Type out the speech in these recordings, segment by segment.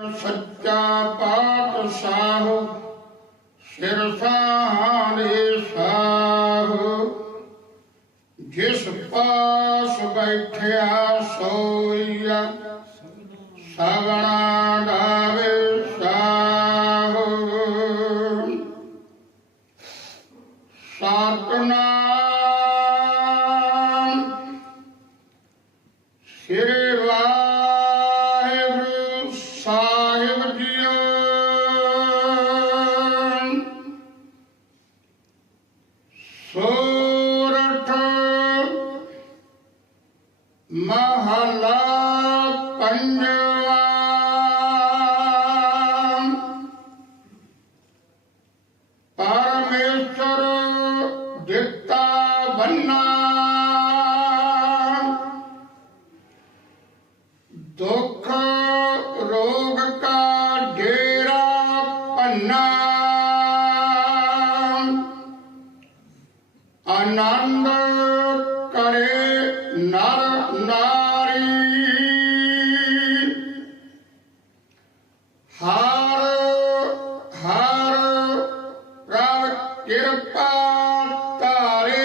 ਸੱਚਾ ਪਾਤਸ਼ਾਹ ਸਿਰ ਸਾਹ। ਜਿਸ ਪਾਸ ਬੈਠਿਆ ਸੋਈਆ ਸਗਣਾ ਗਾਵੇ ਸਾਹ। ਸਤਨਾਮ ਮਹਲਾ ਪੰਜਵਾ ਪਰਮੇਸ਼ਰ ਦਿੱਤਾ ਬੰਨਾ। ਦੁੱਖ ਰੋਗ ਕਾ ਡੇਰਾ ਪੰਨਾ ਆਨੰਦ ਹਰ ਹਰ ਪ੍ਰਭ ਕਿਰਪਾ ਤਾਰੇ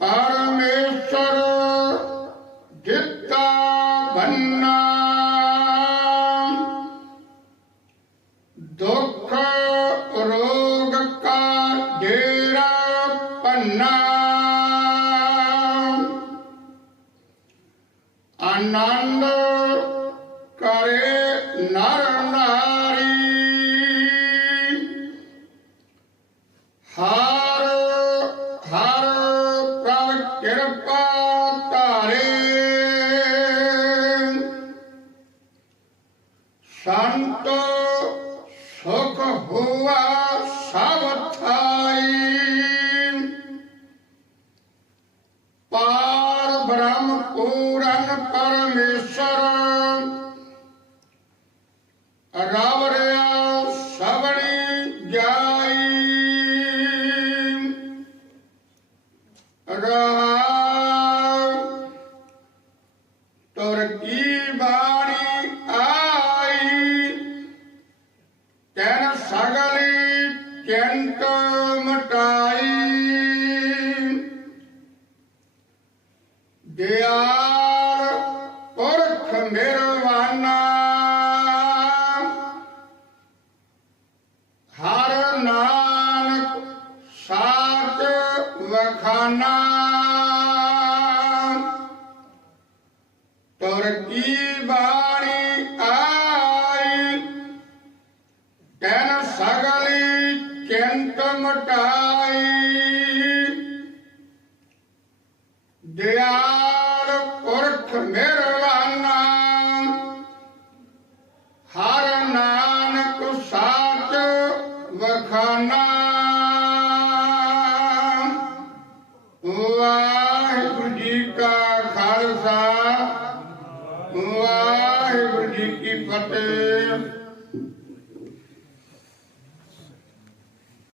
ਪਰਮੇਸ਼ਰ ਦਿੱਤਾ ਬੰਨਾ। ਦੁੱਖ ਆਨੰਦ ਕਰੇ ਨਰ ਨਾਰੀ। ਹਰ ਹਰ ਪ੍ਰਭ ਕਿਰਪਾ ਧਾਰੇ। ਸੰਤ ਸੁਖ ਹੋਆ ਸਭ ਤੁਰ ਕੀ ਬਾਣੀ ਆਈ? ਤੈਨ ਸਗਲੀ ਚਿੰਤ ਮਟਾਈ। ਦਿਆਲ ਪੁਰਖ ਮਿਰਵਾਨਾ ਚਿੰਤ ਮਟਾਈ। ਦਿਆਲ ਪੁਰਖ ਮਿਹਰਵਾਨਾ ਹਰ ਨਾਨਕ ਸਾਚ ਵਖਾਨਾ। ਵਾਹਿਗੁਰੂ ਜੀ ਕਾ ਖਾਲਸਾ। ਵਾਹਿਗੁਰੂ ਜੀ ਕੀ ਫਤਿਹ।